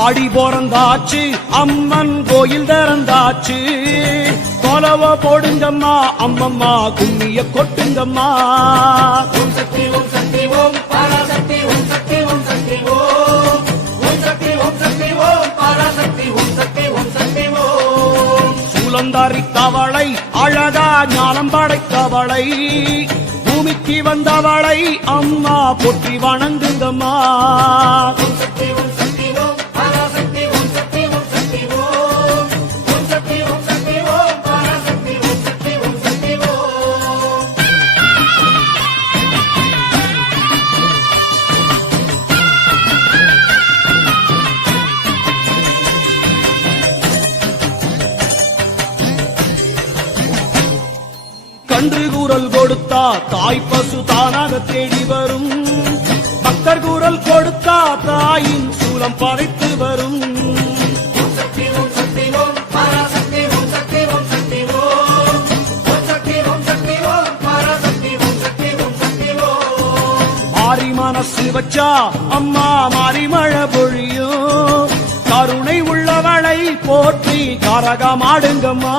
ஆடி பிறந்தாச்சு அம்மன் கோயில் திறந்தாச்சு கொலவ போடுங்கம்மா அம்மம்மா கும்மிய கொட்டுங்கம்மா. ஓம் சக்தி ஓம் சக்தி ஓம் பராசக்தி ஓம் சக்தி ஓம் சக்தி ஓம் ஓம் சக்தி ஓம் சக்தி ஓம் பராசக்தி ஓம் சக்தி ஓம் சக்தி ஓம். சூலந்தாரி கவளை அழகா ஞானம் படைத்தவளை பூமிக்கு வந்தவளை அம்மா போற்றி வணங்குங்கம்மா. ஓம் சக்தி ஓம் சக்தி ஓம் பராசக்தி ஓம் சக்தி ஓம் சக்தி ஓம் ஓம் சக்தி ஓம் சக்தி ஓம் பராசக்தி ஓம் சக்தி ஓம் சக்தி ஓம். கன்று கூறல் கொடுத்தா தாய் பசு தானாக தேடி வரும். பக்தர் கூறல் கொடுத்தா தாயின் சூலம் படைத்து வரும். ஓம் சக்தி ஓம் சக்தி ஓம் பராசக்தி ஓம் சக்தி ஓம் சக்தி ஓம் ஓம் சக்தி ஓம் சக்தி ஓம் பராசக்தி ஓம் சக்தி ஓம் சக்தி ஓம். மாறி மனசு வச்சா அம்மா மாறி மழை பொழியும். கருணை உள்ளவளை போற்றி கரகமாடுங்கம்மா.